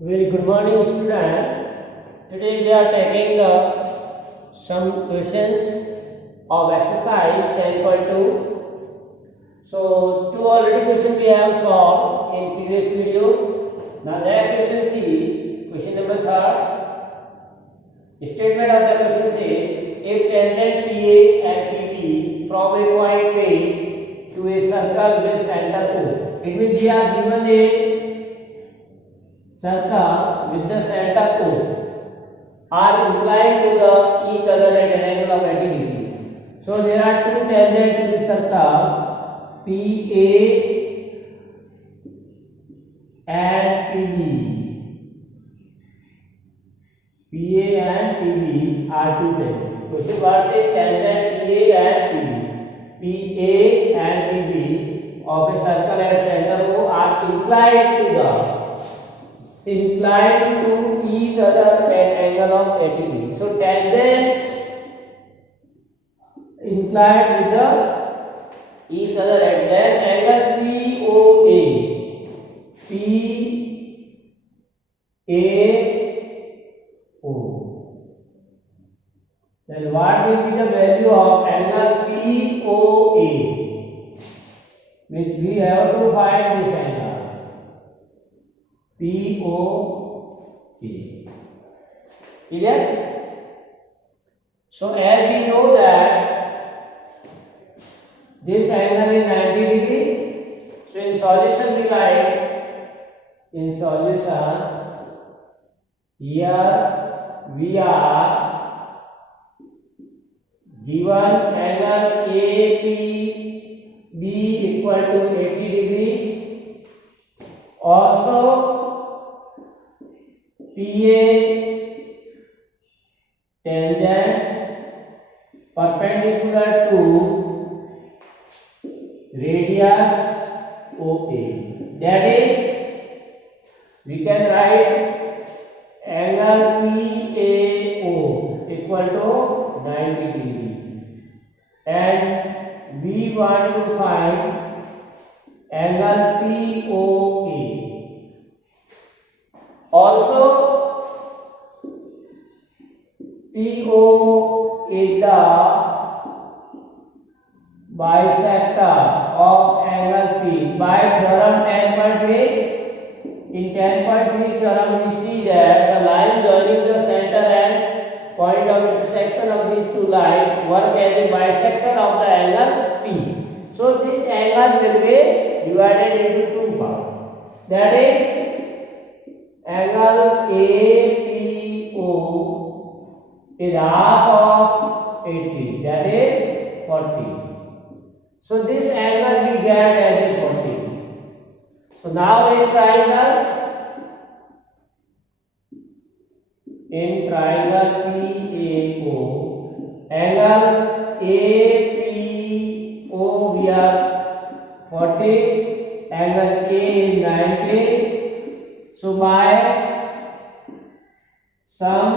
Very good morning, student. Today we are taking some questions of exercise 10.2. So, two already questions we have solved in previous video. Now, next question see question number third. Statement of the question says if tangent PA and PP from a point A to a circle with center O. It means we are given a circle with the center O are inclined to the each other at an angle of 80 degrees. So there are two tangents to the circle PA and PB. PA and PB are two tangents. Question was a tangent PA and PB. PA and PB of a circle at center O are inclined to each other at angle of 80 degrees. So tangents inclined with the each other at that angle POA. PAO. Then what will be the value of angle POA? Means we have to find this angle. POA. Clear? So as we know that this angle is 90 degree. So in solution we write here we are given angle APB equal to 80 degrees. Also PA tangent perpendicular to radius OA. That is, we can write angle PAO equal to 90 degree, and we want to find angle POA. Also, PO is the bisector of angle P. By theorem 10.3, in 10.3 theorem we see that the line joining the center and point of intersection of these two lines work as a bisector of the angle P. So this angle will be divided into two parts. That is, angle APO is half of 80, that is 40. So this angle we get as 40. So now in triangle PAO, angle APO we are 40, angle A is 90. So by some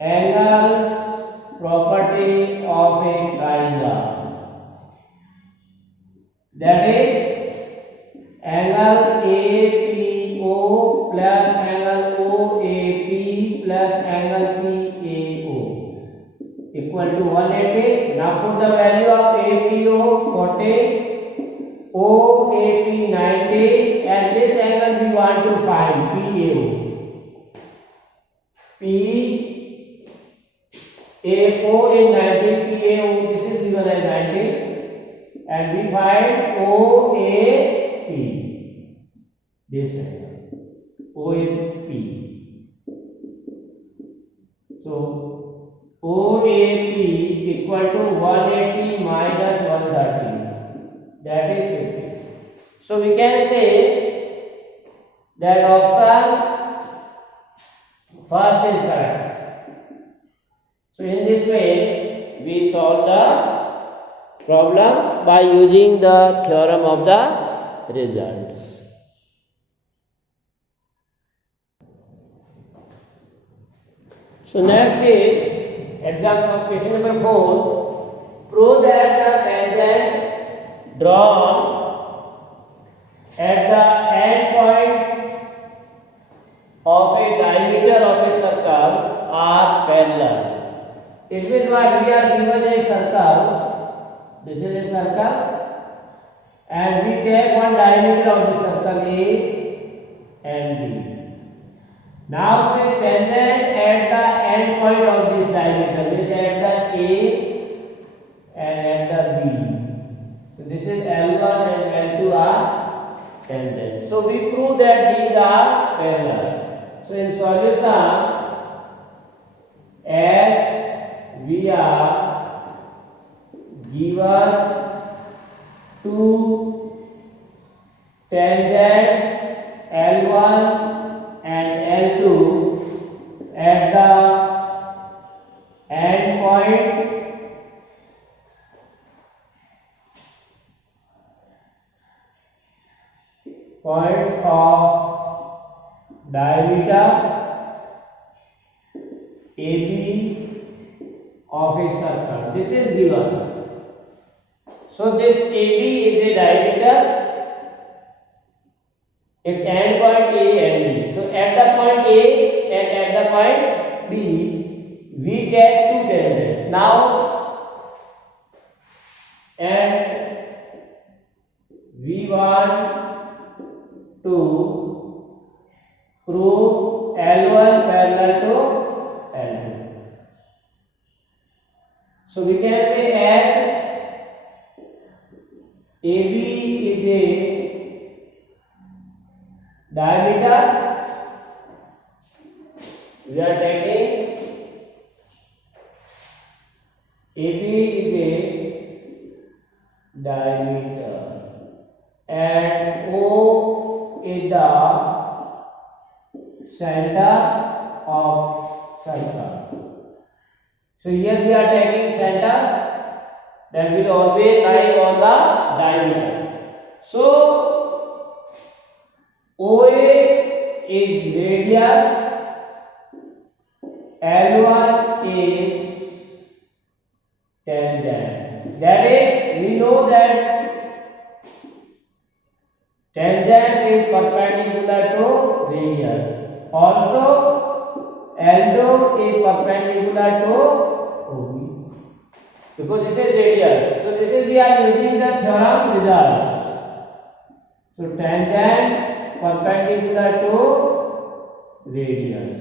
angles property of a triangle, that is angle APO plus angle OAP plus angle PAO equal to 180. Now put the value of APO 40, OAP 90, and this angle we want to find PAO. PAO is 90, PAO this is given as 90, and we find OAP, this angle, OAP. So OAP equal to 180 minus 130, that is 50. So we can say that option first is correct. So in this way we solve the problem by using the theorem of the results. So next is example question number 4. Prove that the tangent drawn at the end points circle. This is a circle, and we take one diameter of the circle A and B. Now say tangent at the end point of this diameter, which is at the A and at the B. So this is L1 and L2 are tangent. So we prove that these are parallel. So in solution, as we are given two tangents L1 and L2 at the end points of diameter AB of a circle. This is given. So this AB is a diameter, its end point A and B. So at the point A and at the point B, we get two tangents. Now, and we want to prove L1 parallel to L2. So we can say as AB is a diameter, we are taking AB is a diameter and O is the center of circle. So here we are taking center, that will always lie on the diameter. So OA is radius, L1 is tangent. That is, we know that tangent is perpendicular to radius. Also, L2 is perpendicular to OB. Because this is radius. So this is, we are using the theorem results. So tangent perpendicular to radius.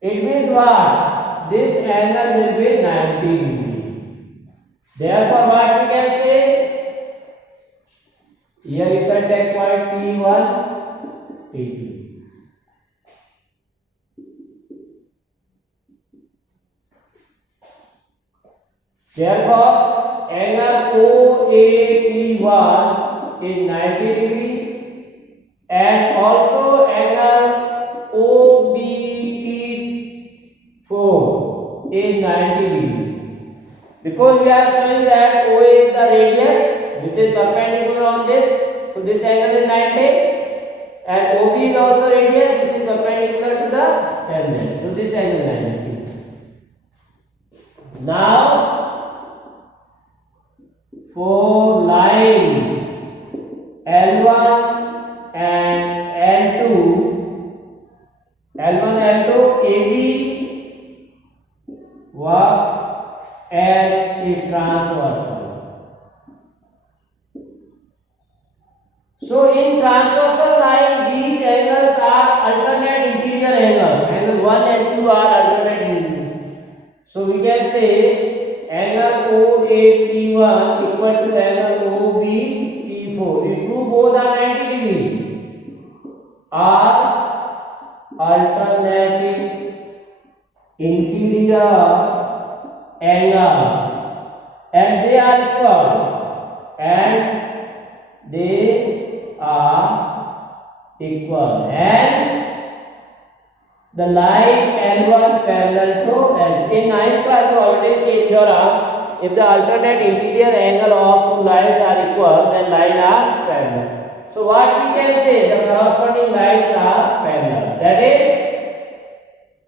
It means what? This angle will be 90 degree. Therefore, what we can say? Here you can take point T1, T2. Therefore, angle OAT1 is 90 degree, and also angle OBT4 is 90 degree. Because we are showing that OA is the radius which is perpendicular on this, so this angle is 90, and OB is also radius which is perpendicular to the tangent, so this angle is 90. Now, four lines L1 and L2, AB work as a transversal. So in transversal line, these angles are alternate interior angles. Angle 1 and 2 are alternate interior. So we can say angle OAT1 equal to angle OBT4. If two both are 90 degree, are alternating interior angles, and they are equal, hence the line L1 parallel to L2. In 9th class we already see theorem, if the alternate interior angle of two lines are equal, then lines are parallel. So what we can say, the corresponding lines are parallel, that is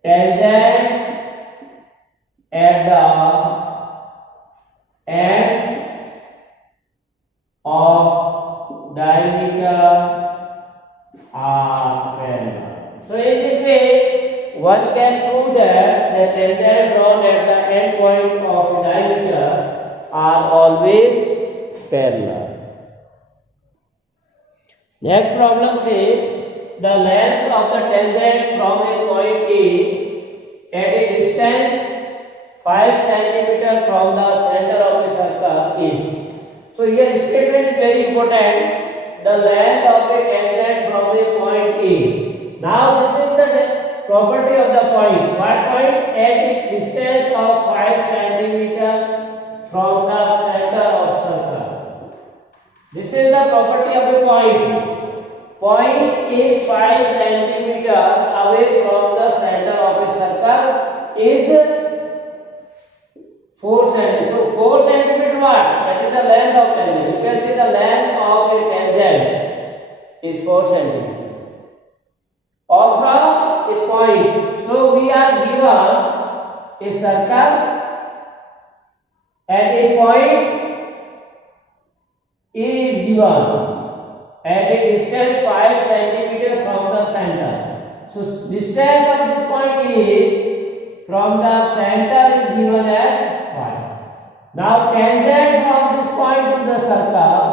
tangents at the ends of diameter are parallel. So in this way, one can prove that the tangent drawn at the end point of diameter parallel. Next problem says the length of the tangent from a point A at a distance 5 cm from the center of the circle is. So here statement is very important. The length of a tangent from a point A. Now this is the property of the point. What point? At a distance of 5 cm from the center of circle. This is the property of a point. Point is 5 cm away from the center of a circle is 4 cm. So 4 cm what? That is the length of tangent. You can see the length of a tangent is 4 cm. Or from a point. So we are given a circle and a point is given at a distance 5 cm from the center. So distance of this point is from the center is given as 5. Now tangent from this point to the circle,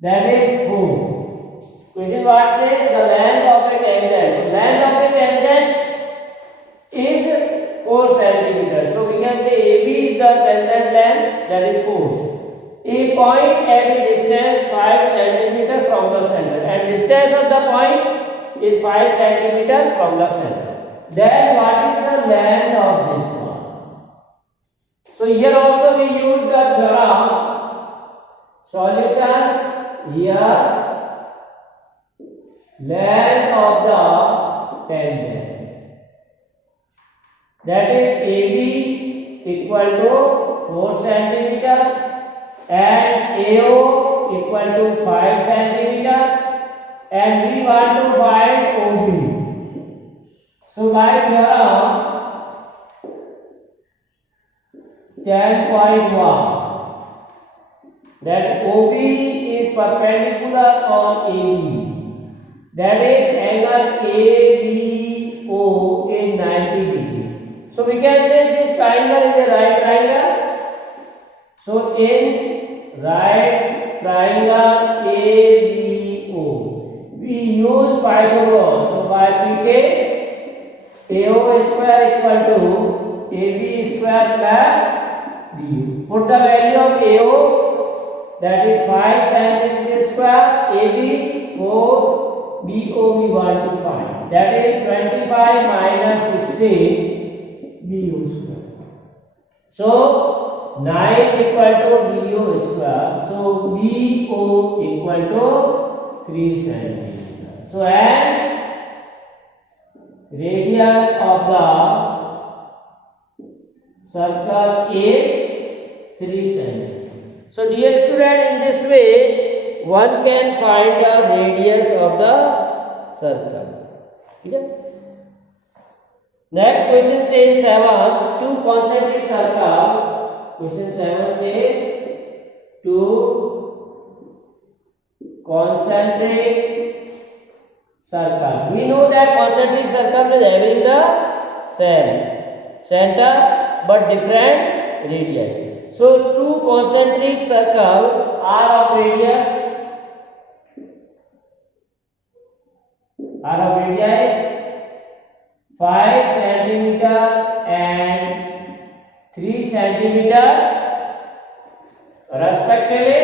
that is 4. Question what says the length of a tangent. So length of a tangent is 4 cm. So we can say AB is the tangent length, that is 4. A point at a distance 5 cm from the center, and distance of the point is 5 cm from the center. Then what is the length of this one? So here also we use the theorem. Solution here, length of the tangent, that is AB equal to 4 cm and AO equal to 5 cm, and we want to find OB. So by theorem 10.1, that OB is perpendicular on AB, that is angle ABO is 90 degree. So we can say this triangle is a right triangle. So in right triangle ABO, we use Pythagoras. So by PK, AO square equal to AB square plus BU. Put the value of AO, that is 5 cm square, AB 4, BO we want to find, that is 25 minus 16 BU square. So 9 equal to BU square. So BO equal to 3 cm. So hence radius of the circle is 3 cm. So dear student, in this way one can find the radius of the circle. Okay? Next question says 7. Two concentric circles. Question 7 says two concentric circles. We know that concentric circle is having the same center but different radii. So two concentric circles are of radius 5 cm and 3 cm respectively.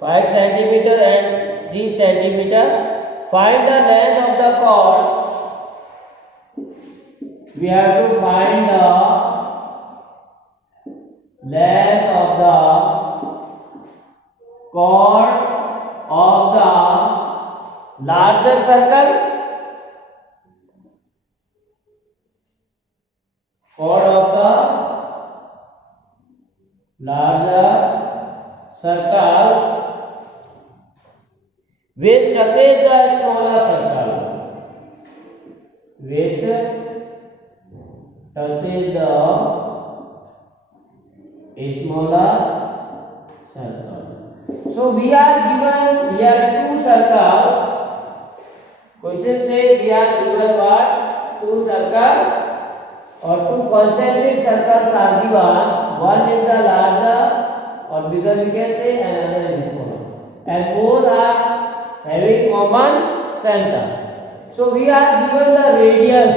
5 cm and 3 cm. Find the length of the chord. We have to find the length of the chord of the larger circle. Chord of the larger circle which touches the smaller circle, which touches the smaller circle. So we are given here two circles. Question says we are given what? Two circles. or two concentric circles are given, one in the larger or bigger we can say and another in smaller, and both are having common center. So we are given the radius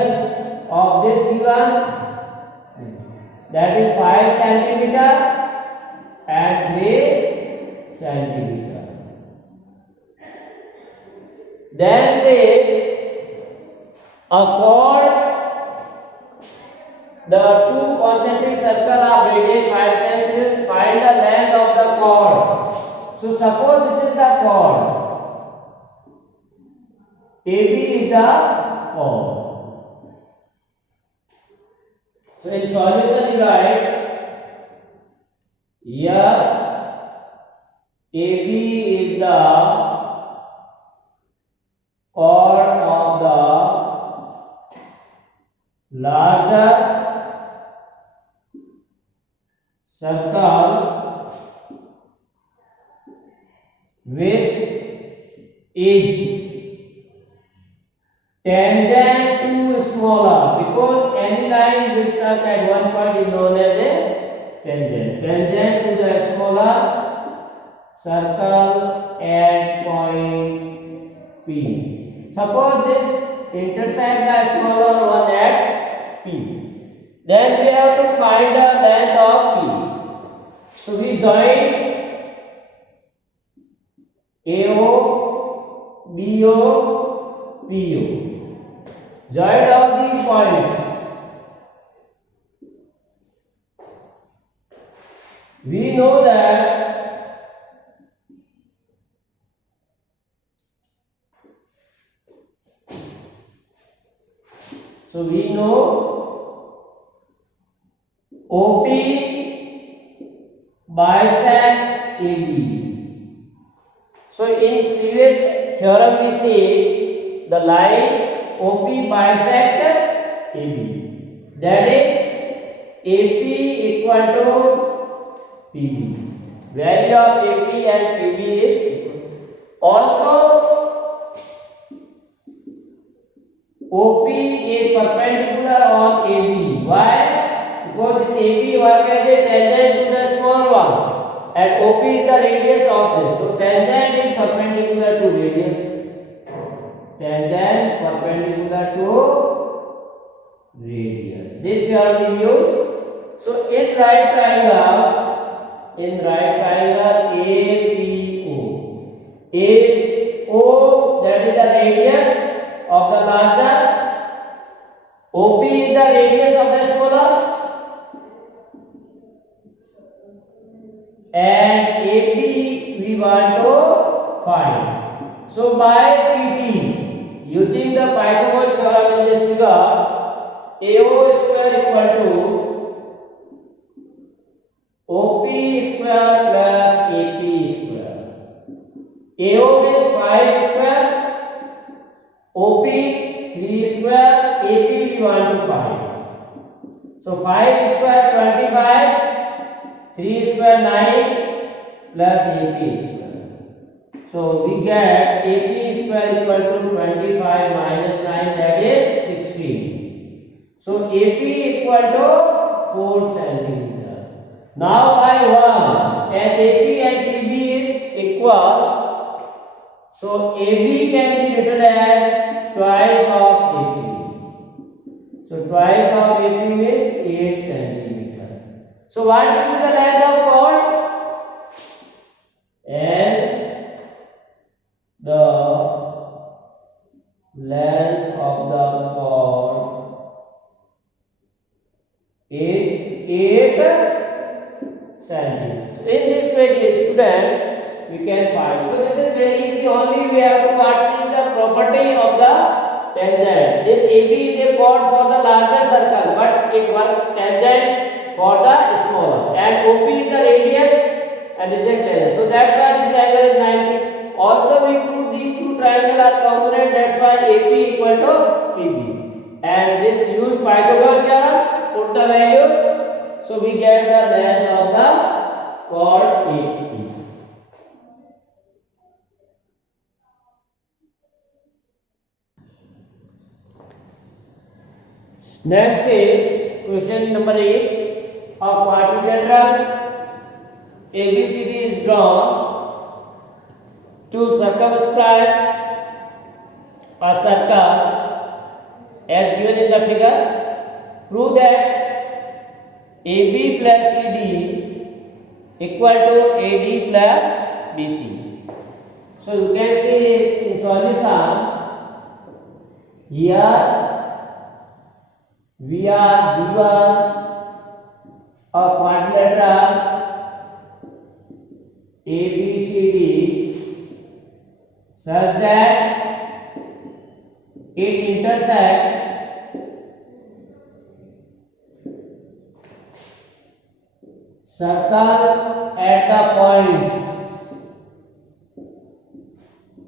of this given, that is 5 centimeter and 3 centimeter. Then says a chord, the two concentric circle of radius 5 cm, find the length of the chord. So suppose this is the chord, AB is the chord. So in solution you write here AB is the chord of the larger circle which is tangent to smaller, because any line which touch at one point is known as a tangent. Tangent to the smaller circle at point P. Suppose this intersect the smaller one at P. Then we have to find the length of P. So we join AO, BO, PO. Join of these points. We know that OP bisect AB. So in previous theorem we see the line OP bisect AB. That is AP equal to PB. Value of AP and PB is equal. Also OP is perpendicular on AB. Why? Because this AB work as a tangent to the small one, and OP is the radius of this. So tangent is perpendicular to radius. Tangent perpendicular to radius. This you have to use. So in right triangle AO, that is the radius of the larger, OP is the radius of the smaller, and AB we want to find. So by PT, using the Pythagoras theorem in this figure, AO square equal to OP square plus AP square. AO is 5 square, OP 3 square, AP we want to find. So 5 square 25, 3 square 9 plus AP square. So we get AP square equal to 25 minus 9, that is 16. So AP equal to 4 centimeter. Now by 1, and AP and PB is equal, so AB can be written as twice of AP. So twice of AP is 8 centimeter. So what will be the length of chord? Hence the length of the chord is 8 centimeters. So in this way, dear students, we can find. So this is very easy. Only we have to see the property of the tangent. This AB is a chord for the larger circle, but it works tangent for the smaller. And OP is the radius, and this is tangent. So that's why this angle is 90. Also, we prove these two triangles are congruent. That's why AP equal to PB. And this use Pythagoras theorem. Put the values. So we get the length of the chord AP. Next is question number 8. A quadrilateral ABCD is drawn to circumscribe a circle as given in the figure. Prove that AB plus CD equal to AD plus BC. So you can see in solution here we are given a quadrilateral ABCD such that it intersects circle at the points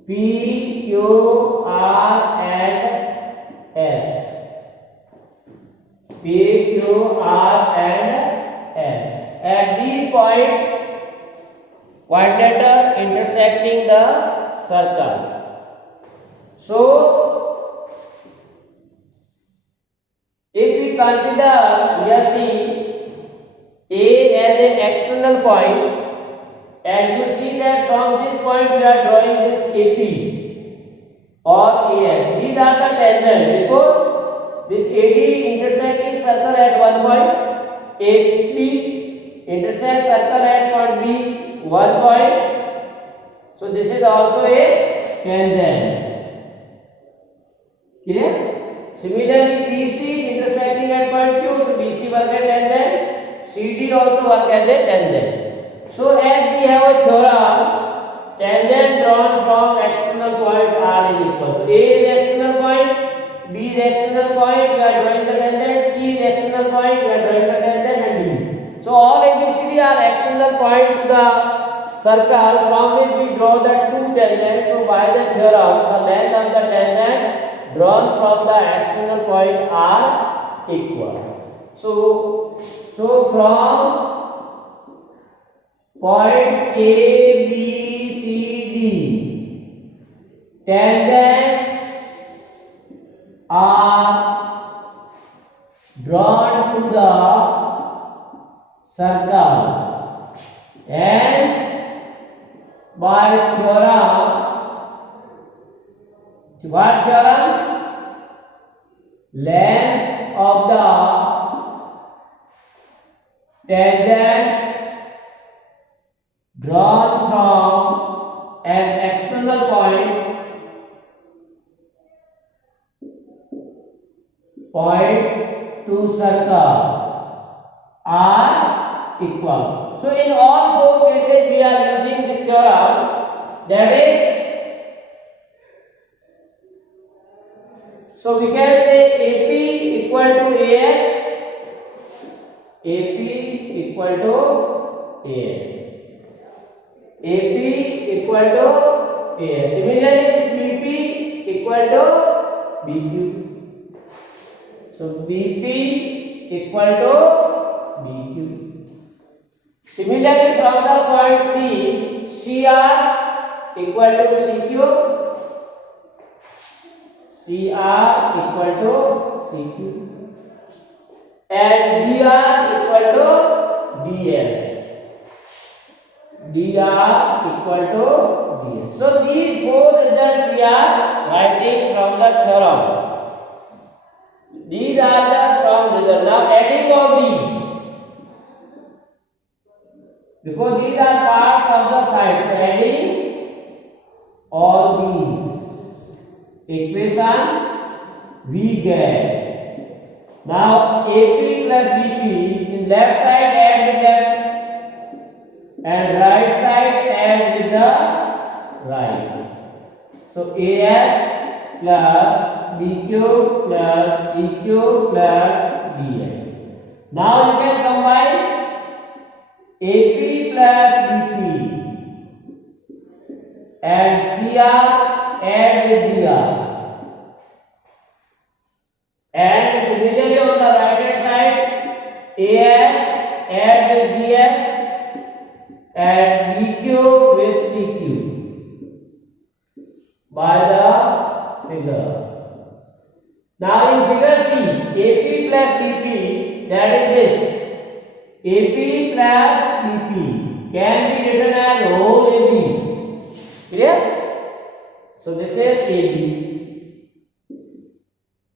P, Q, R and S. P, Q, R and S. At these points, quadrilateral intersecting the circle. So, if we consider here see A as an external point, and you see that from this point we are drawing this AP or AS. These are the tangents because this AD intersecting circle at one point, AP intersects circle at point B, one point. So this is also a tangent. Clear? Similarly, BC intersecting at point Q, so BC work as tangent, CD also work as a tangent. So as we have a theorem, tangent drawn from external points are equal. So A is external point, B is external point, we are drawing the tangent, C is external point, we are drawing the tangent, and D. So all ABCD are external point to the circle from which we draw the two tangents. So by the theorem, the length of the tangent drawn from the external point are equal. So from points A, B, C, D, tangents are drawn to the circle. Hence, by theorem, what theorem? Length of the tangents drawn from an external point to circle are equal. So in all four cases we are using this theorem, that is, so we can say AP equal to AS, AP equal to AS. AP equal to AS. Similarly, this BP equal to BQ. So BP equal to BQ. Similarly, from the point C, CR equal to CQ. CR equal to CQ. And DR equal to DS. dr equal to ds. So these four results we are writing from the theorem. These are the from results. Now adding all these, because these are parts of the side, so adding all these equation we get. Now AP plus BC, in left side add with left and right side add with the right. So AS plus BQ plus CQ plus DS. Now you can combine AP plus BP and CR add with DR. And similarly on the right hand side, AS add with DS and BQ with CQ by the figure. Now in figure C, AP plus BP, exists, AP plus BP can be written as whole AB. Clear? So this is AB.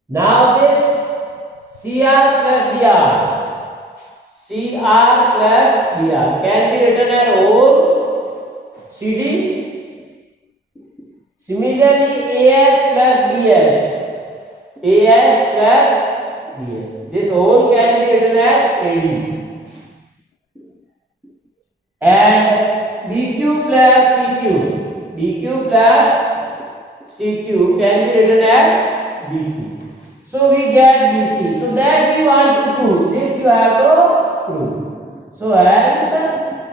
Now this CR plus DR, CR plus DR can be written as whole CD. Similarly, AS plus DS, AS plus DS. This whole can be written as AD. And BQ plus CQ, BQ plus CQ can be written as BC. So we get BC. So that we want to prove. This you have to prove. So hence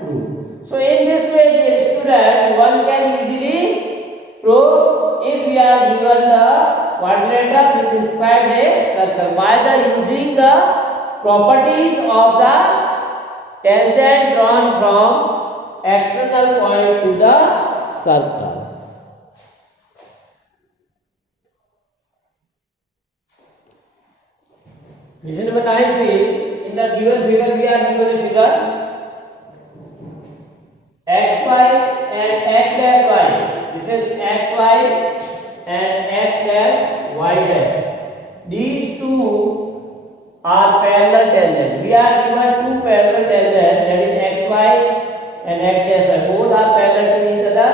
prove. So in this way, dear student, one can easily prove if we are given the quadrilateral which inscribed a circle by the using the properties of the tangent drawn from external point to the circle. Question number 9 says, in the given figure we are given a figure xy and x dash y. This is xy and x dash y dash. These two are parallel tangent. We are given two parallel tangent, that is xy and x dash y. Both are parallel to each other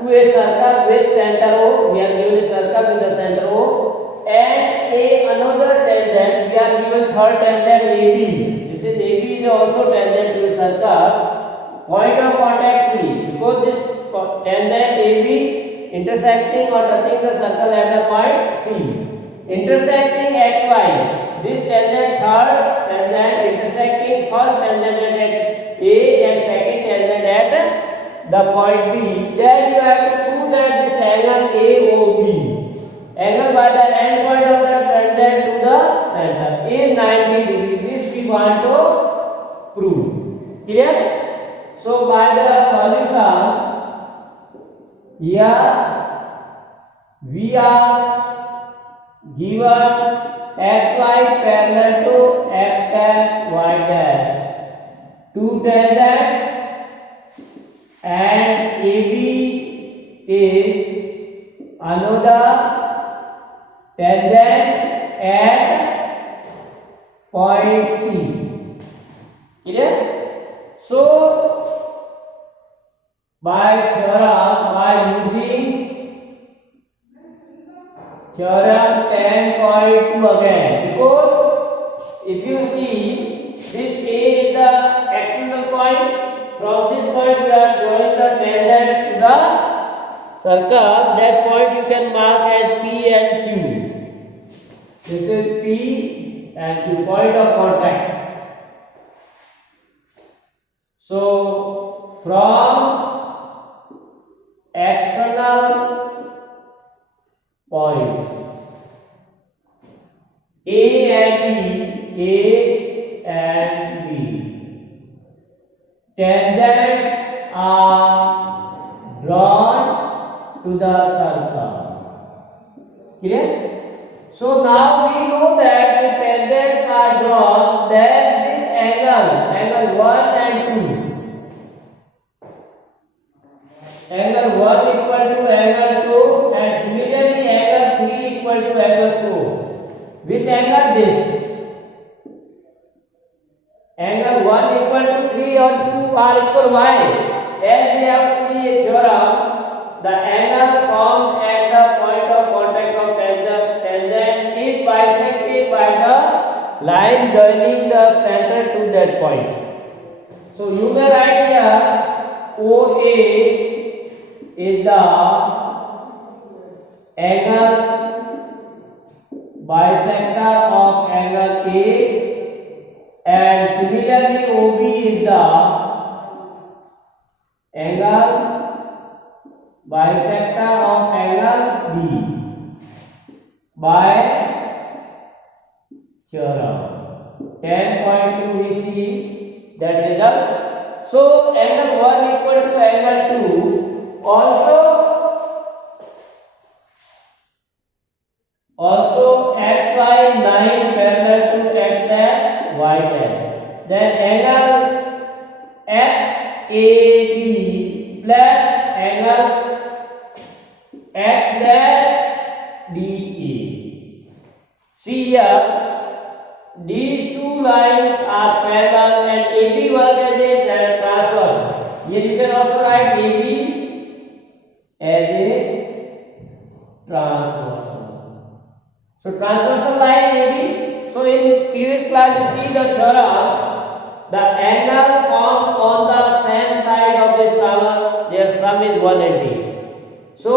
to a circle with center O. We are given a circle with the center O. And another tangent, we are given third tangent AB. This is AB is also tangent to a circle. Point of contact C, because this tangent AB intersecting or touching the circle at the point C. Intersecting XY, this tangent third tangent intersecting first tangent at A and second tangent at the point B. Then you have to prove that this angle AOB, angle by the end point of the tangent to the center, is 90 degree. This we want to prove. Clear? So by the solution, here we are given xy parallel to x dash y dash, two tangents, and AB is another tangent at point C. Clear? So by theorem, by using theorem 10.2 again, because if you see this A is the external point, from this point we are drawing the tangents to the circle. That point you can mark as P and Q. This is P and Q, point of contact. So from external points A and B, tangents are drawn to the circle. Clear? So now we know that the tangents are drawn, then this angle 1 and 2, angle 1 equal to angle 2, and similarly angle 3 equal to angle 4. Which angle this? Angle 1 equal to 3 or 2 are equal. Why? As we have seen a theorem, the angle formed at the point of contact of tangent is bisected by the line joining the center to that point. So you can write here OA is the angle bisector of angle A, and similarly OB is the angle bisector of angle B by theorem 10.2. we see that result. So angle 1 equal to angle 2, also xy line parallel to x dash y dash. then angle XAB plus angle X dash DA. See here, these two lines are parallel and AB work as a transverse. Here you can also write AB as a transversal. So transversal line AB. So in previous class you see the theorem, the angle formed on the same side of this traverse, their sum is 180. So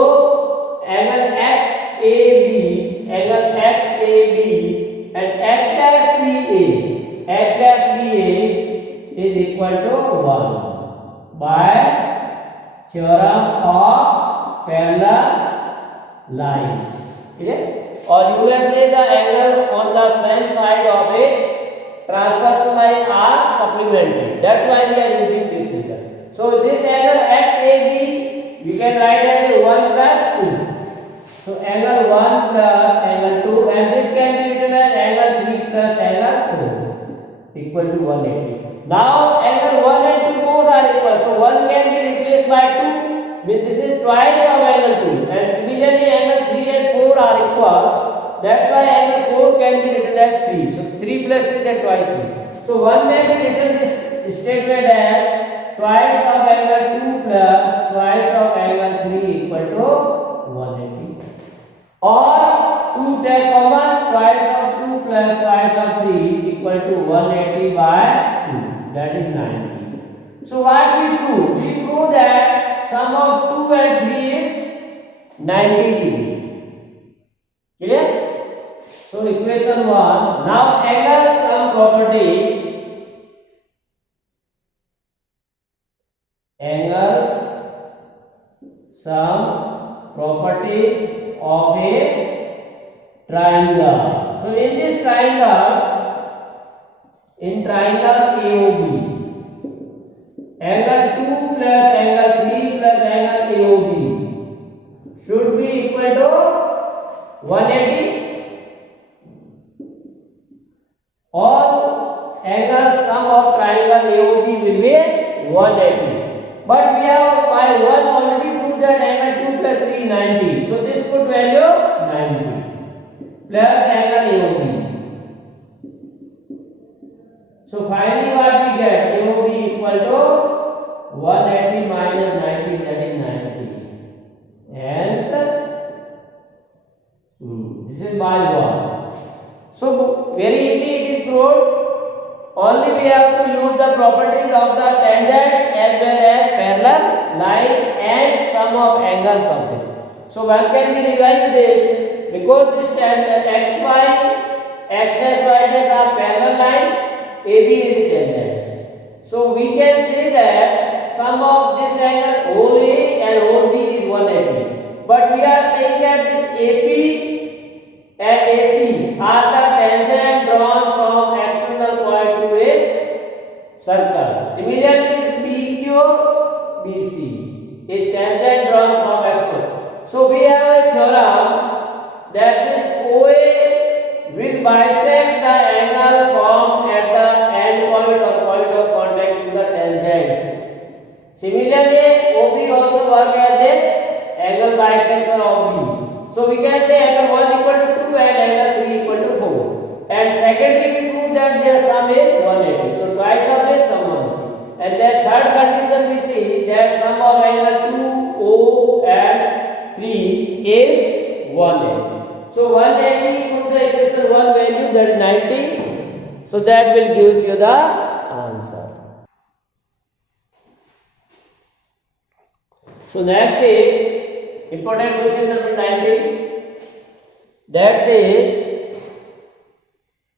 angle XAB and X dash BA is equal to 1 by theorem of parallel lines. Okay? Or you can say the angle on the same side of a transversal line are supplementary. That's why we are using this figure. So this angle XAB we can write as 1 plus 2. So angle 1 plus angle 2, and this can be written as angle 3 plus angle 4 equal to 180. Now angle 1 and 2 both are equal. So 1 can be replaced by 2, means this is twice of angle 2, and similarly angle 3 and 4 are equal. That's why angle 4 can be written as 3. So 3 plus 3 is twice 3. So 1 may be written this statement as twice of angle 2 plus twice of angle 3 equal to 180. Or 2 take common, twice of 2 plus twice of 3 equal to 180 by 2. That is 90. So what we prove? We prove that sum of 2 and 3 is 90 degree. Clear? So equation 1. Now angle sum property. Angles sum property of a triangle. So in this triangle, in triangle AOB, angle 2 plus angle 3 plus angle AOB should be equal to 180. All angle sum of triangle AOB will be 180. But we have by 1 already proved that angle 2 plus 3 90. So this put value 90 plus angle AOB. So finally what we get? AOB equal to 180 minus 90, that is 90. Hence this is by 1. So very easy it is proved. Only we have to use the properties of the tangents as well as parallel line and sum of angles of this. So one can be revise this, because this tangent xy, x dash y dash are parallel line, AB is tangents. So we can say that sum of this angle OA and OB is 180. But we are saying that this AP and AC are the tangent drawn from external point to a circle. Similarly, this PQ BC is tangent drawn from external. So we have a theorem that this OA will bisect the angle formed at the end point or point of contact to the tangents. Similarly, OB also work as a angle bisector of B. So we can say angle 1 equal to 2 and angle 3 equal to 4. And secondly, we prove that their sum is 180. So twice of this sum 180. And then third condition we see that sum of angle 2, O and 3 is 180. So 180 put the equation 1 value, that is 90. So that will give you the answer. So next is important question number 19. That says,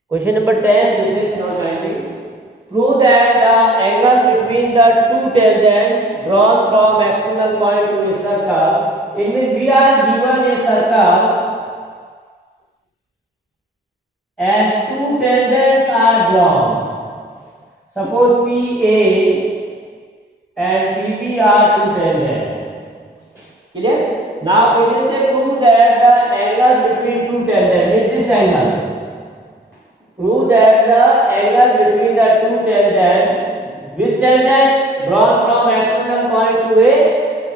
question number 10, this is not 19. Prove that the angle between the two tangents drawn from external point to a circle, in which we are given a circle and two tangents are drawn. Suppose PA and PB are two tangents. Clear? Now question say prove that the angle between two tangents, means this angle, prove that the angle between the two tangent, which tangent drawn from external point to a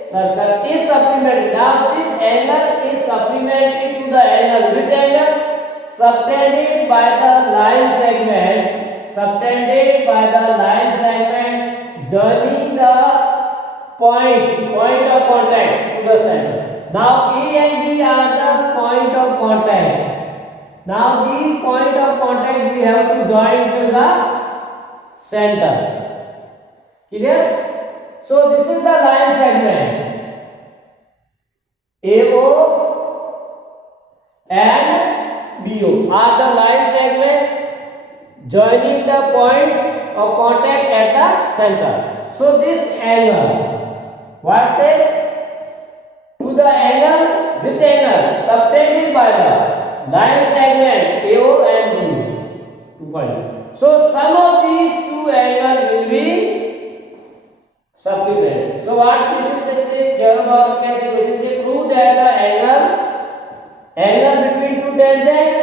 circle is supplementary. Now this angle is supplementary to the angle. Which angle? Subtended by the line segment. Subtended by the line segment joining the point of contact to the center. Now A and B are the point of contact. Now the point of contact we have to join to the center. Clear? So this is the line segment. AO and BO are the line segment joining the points of contact at the center. So this angle, what say? To the angle, which angle? Subtended by the line segment AO and BO. So sum of these two angles will be supplementary. So what question says? Theorem or you can say question says prove that the angle between two tangents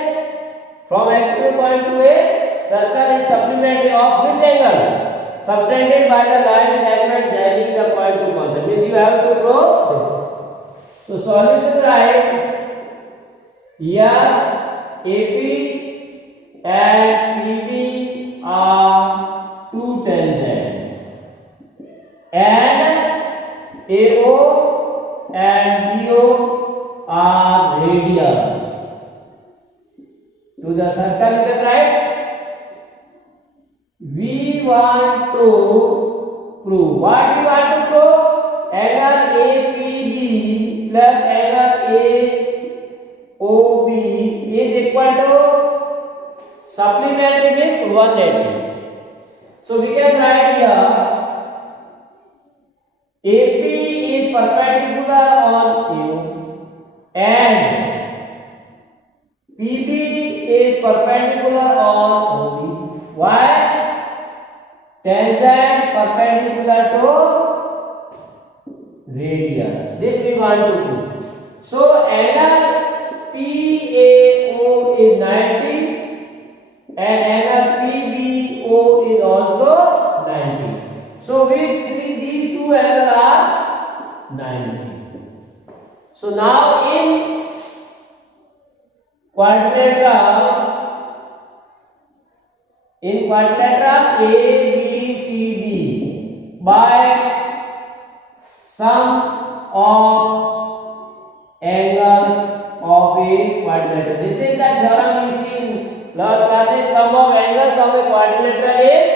from external point to a circle is supplementary of which angle? Subtended by the line segment joining the point to contact. Means you have to prove this. So solution right. Here AP and PB are two tangents and AO and BO are radius. To the circle you can write. We want to prove. What we want to prove? Angle APB plus angle AOB is equal to supplementary means 180. So we can write here AP is perpendicular on AO and PB is perpendicular on OB. Why? Tangent perpendicular to radius. This we want to prove. So angle PAO is 90 and angle PBO is also 90. So we see these two angles are 90. So now in quadrilateral ABCD by sum of angles of a quadrilateral. This is the theorem we see in lower classes. Sum of angles of a quadrilateral is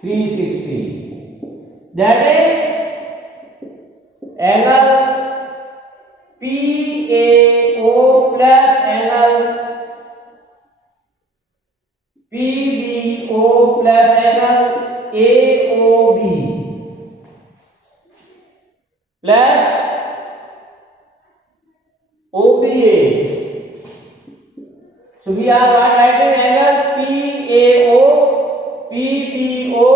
360. That is angle PAO plus angle PBO plus angle AOB plus OBH. So we are writing angle PAO, PBO,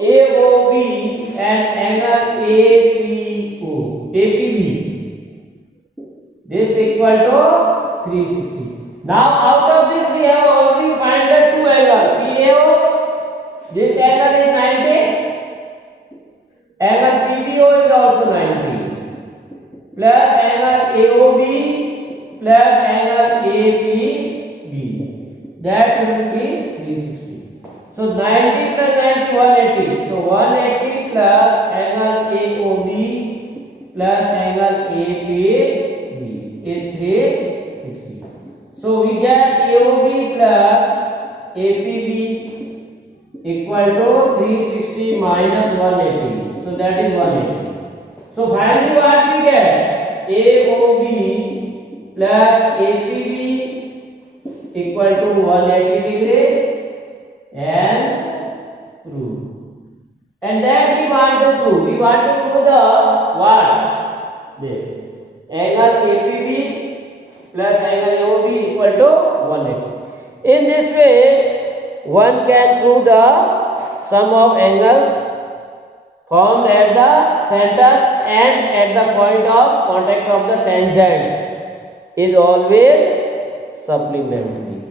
AOB and angle APB. This is equal to 360. Now out of this we have already find the two angles. PAO, this angle is 90. Angle PBO is also 90. Plus angle AOB plus angle APB. That will be 360. So 90 plus 90, 180. So 180 plus angle AOB plus angle APB is 360. So we get AOB plus APB equal to 360 minus 180. So that is 180. So finally what we get? AOB plus APB equal to 180 degrees and prove. And then we want to prove. We want to prove the what? This. Angle APB plus angle AOB equal to 180. In this way, one can prove the sum of angles formed at the center and at the point of contact of the tangents is always supplementary.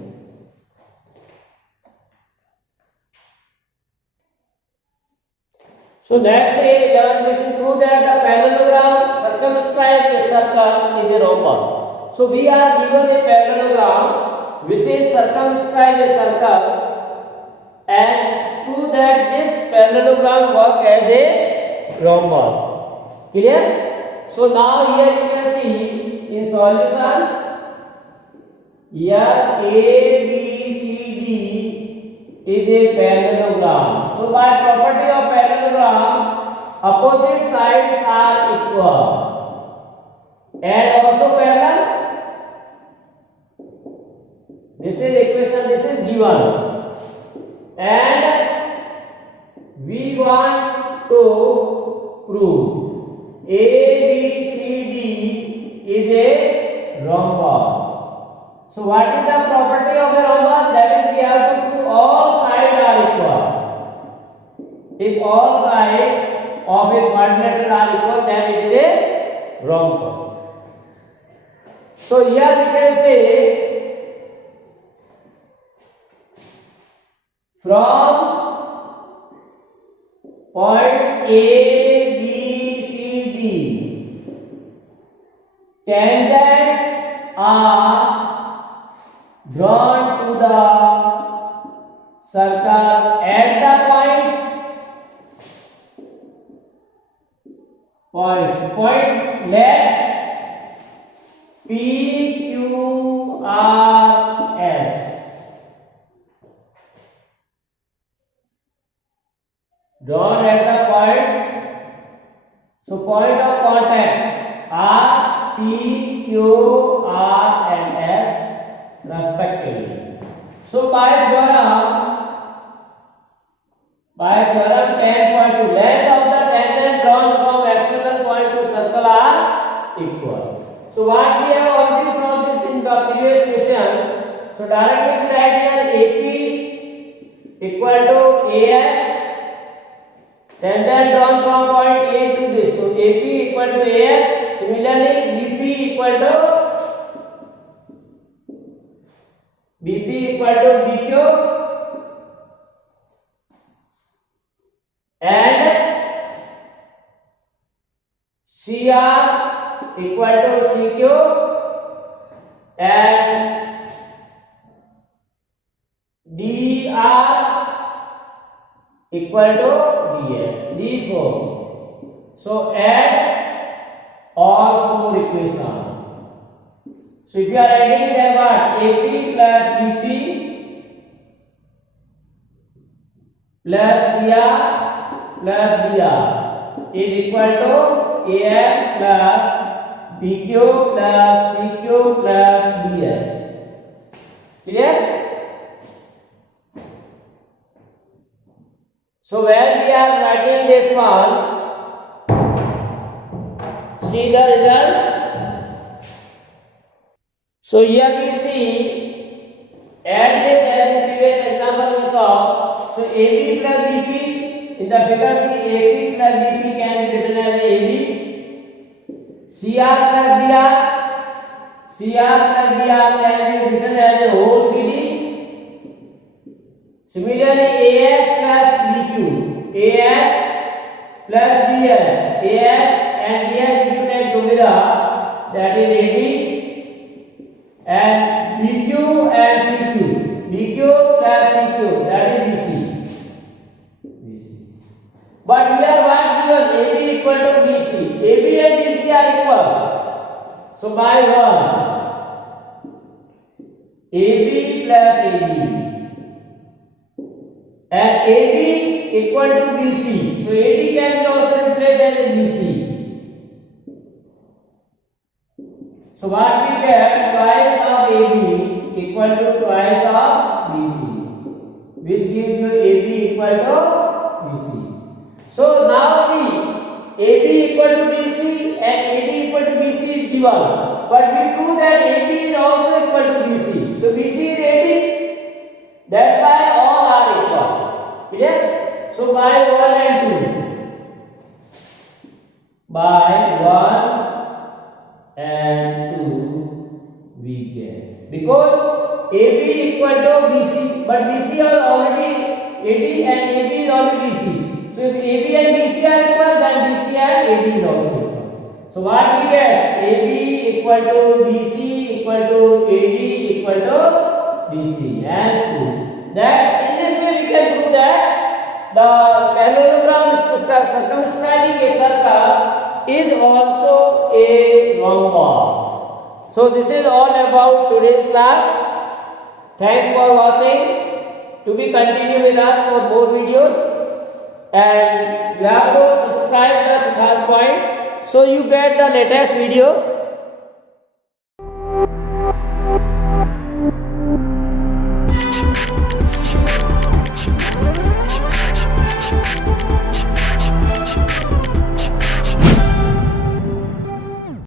So next is 11th question, prove that the parallelogram circumscribe a circle is a rhombus. So we are given a parallelogram which is circumscribe a circle, and prove that this parallelogram work as a rhombus. Clear? So now here you can see in solution, here A, B, C, D is a parallelogram. So by property of parallelogram, opposite sides are equal and also parallel. This is equation, this is given, and we want to prove A, B, C, D is a rhombus. So what is the property of a rhombus? That is, we have to prove all sides are equal. If all sides of a quadrilateral are equal, then it is a rhombus. So here we can say from points A, B, C, D, tangents are drawn to the circle at the point let P, Q, R, S. Drawn at the points. So point of contacts are P, Q, R and S respectively. So by theorem 10.2, length of the tangent drawn from external point to circle are equal. So what we have already solved this in the previous question. So directly we write here AP equal to AS, tangent drawn from point A to this. So AP equal to AS. Similarly BP equal to BQ and CR equal to CQ and DR equal to DS. These four. So add all four equations. So if you are adding them, what? AP plus BP plus CR plus DR is equal to AS plus BQ plus CQ plus DS. Clear? So when we are writing this one, see the result. So here we see, add this as in previous example we saw. So AB plus BP, in the figure see AB plus BP can be written as AB. CR plus DR can be written as a whole CD. Similarly AS plus BQ, AS plus DS, AS and DS if you take together, that is AB. And BQ and CQ, BQ plus CQ, that is BC. But here what given? AB equal to BC. AB and BC are equal. So by 1, AB plus AB and AB equal to BC. So AB can be also replaced as BC. So what we get, twice of AB equal to twice of BC, which gives you AB equal to BC. So now see, AB equal to BC and AD equal to BC is given, but we prove that AB is also equal to BC. So BC is AD, that's why all are equal. Clear? So by 1 and 2, by 1 and 2 we get, because AB equal to BC, but BC are already AD and AB is already BC. So if AB and BC are equal, then BC and AD is also equal. So what we get? AB equal to BC equal to AD equal to BC. Hence true. That's in this way we can prove that the parallelogram circumscribing a circle is also a rhombus. So this is all about today's class. Thanks for watching. To be continued with us for more videos, and you have to subscribe the Sukha's Point so you get the latest video.